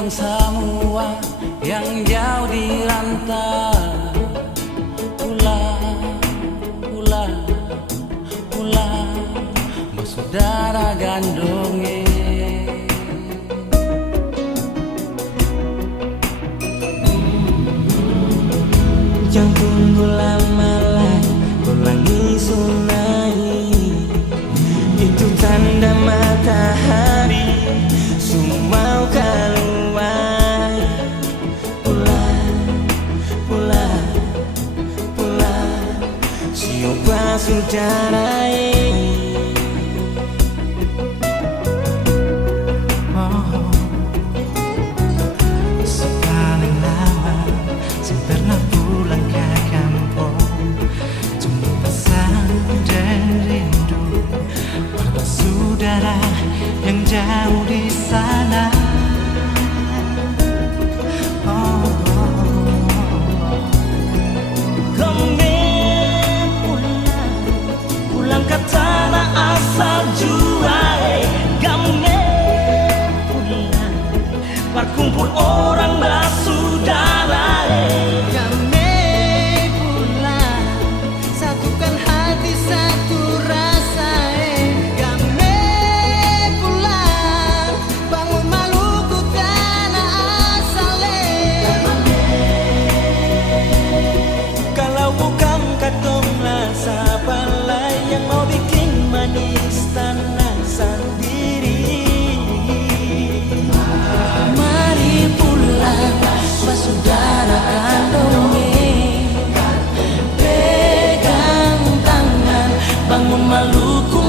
katong semua yang jauh di rantau, pulang, pulang, pulang, bersaudara gandongnya. Jangan tunggu lama lagi, ulangi sunai. Itu tanda matahari semua keluar. Pulang, pulang, pulang, siapa saudara? Sepaling lama saya pernah pulang ke kampung, cuma pesan dan rindu pada saudara yang jauh di sana. Kami pulang, pulang ke tanah asal jua. Kami pulang, berkumpul orang bersaudara. Kami pulang, satukan hati satu rasa. Kami pulang, bangun Maluku tanah asal. Kalau bukan katong siapa lah yang mau bikin manis tanah sendiri. Mari pulang, bersaudara kandungnya, pegang tangan, bangun Maluku